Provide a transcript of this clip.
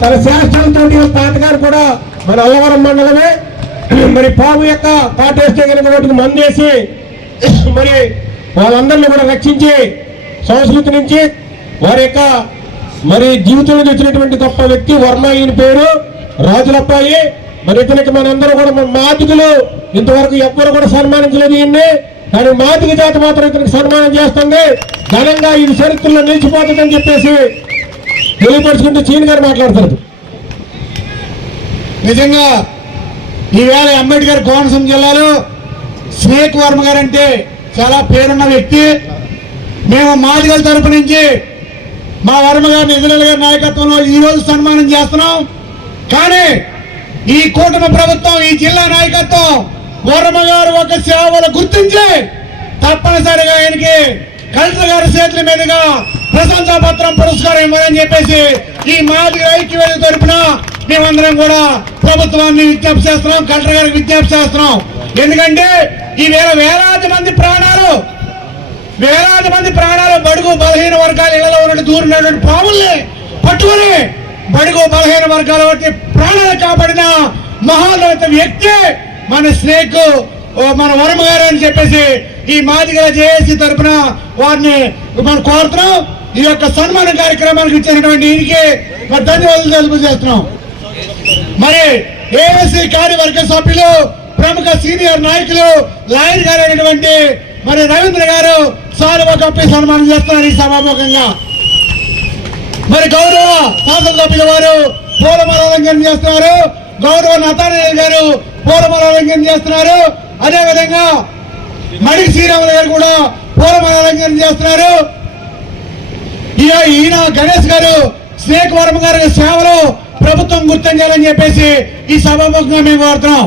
తన శాస్త్రాలతో తాతగారు కూడా మన అల్లవరం మండలమే. మరి పాము యొక్క కాటేస్తే కనుక వాటికి మందేసి మరి వాళ్ళందరినీ కూడా రక్షించి సంస్కృతి నుంచి వారి యొక్క మరి జీవితంలో వచ్చినటువంటి గొప్ప వ్యక్తి వర్మ. ఈయన పేరు రాజులప్పాయి. మరి ఇతనికి మనందరూ కూడా మాదిగలు ఇంతవరకు ఎవ్వరు కూడా సన్మానించలేదు ఈయన్ని, కానీ మాదిగ జాతి మాత్రం ఇతనికి సన్మానం చేస్తుంది. ఘనంగా ఇది చరిత్రలో నిలిచిపోతుందని చెప్పేసి తెలియపరుచుకుంటూ చీని గారు మాట్లాడతారు. నిజంగా ఈవేళ అంబేద్కర్ కోనసీమ జిల్లాలో స్నేక్ వర్మ గారు అంటే చాలా పేరున్న వ్యక్తి. మేము మాదిగల తరపు నుంచి మా వర్మ గారిని ఎదురల గారి నాయకత్వంలో ఈ రోజు సన్మానం చేస్తున్నాం. కానీ ఈ కూటమి ప్రభుత్వం, ఈ జిల్లా నాయకత్వం వర్మ గారు ఒక సేవలు గుర్తించి తప్పనిసరిగా ఆయనకి కలెక్టర్ గారి చేతుల మీదుగా ప్రశంసా పత్రం పురస్కారం ఇవ్వాలని చెప్పేసి ఈ మాదిగ ఐక్యవేదిక తరపున మేమందరం కూడా ప్రభుత్వాన్ని విజ్ఞప్తి చేస్తున్నాం, కలెక్టర్ గారికి విజ్ఞప్తి చేస్తున్నాం. ఎందుకంటే ఈ వేలాది మంది ప్రాణాలు బడుగు బలహీన వర్గాల ఇళ్లలో ఉన్నట్టు దూరినటువంటి పాముల్ని పట్టుకుని బడుగు బలహీన వర్గాల వంటి ప్రాణాలు కాపాడిన మహోన్నత వ్యక్తి మన స్నేక్ మన వర్మ గారు అని చెప్పేసి ఈ మాదిగల జేఏసీ తరఫున వారిని మనం కోరుతున్నాం. ఈ యొక్క సన్మాన కార్యక్రమానికి ఇచ్చినటువంటి ఈయనకి మరి ధన్యవాదాలు తెలియజేస్తున్నాం. మరి ఏఎస్సీ కార్యవర్గ సభ్యులు, ప్రముఖ సీనియర్ నాయకులు, లాయర్ గారు అయినటువంటి మరి రవీంద్ర గారు సాలువ కప్పి సన్మానం చేస్తున్నారు ఈ సభాముఖంగా. మరి గౌరవ శాసనసభ్యుల వారు పూలమాలాలంకరణ చేస్తున్నారు. గౌరవ నతానయ్య గారు పూలమాలాలంకరణ చేస్తున్నారు. అదేవిధంగా మడికి శ్రీరాములు గారు కూడా పూలమాలాలంకరణ చేస్తున్నారు. ఈయన గణేష్ గారు స్నేక్ వర్మ గారి సేవలు ప్రభుత్వం గుర్తించాలని చెప్పేసి ఈ సభాముఖంగా మేము కోరుతున్నాం.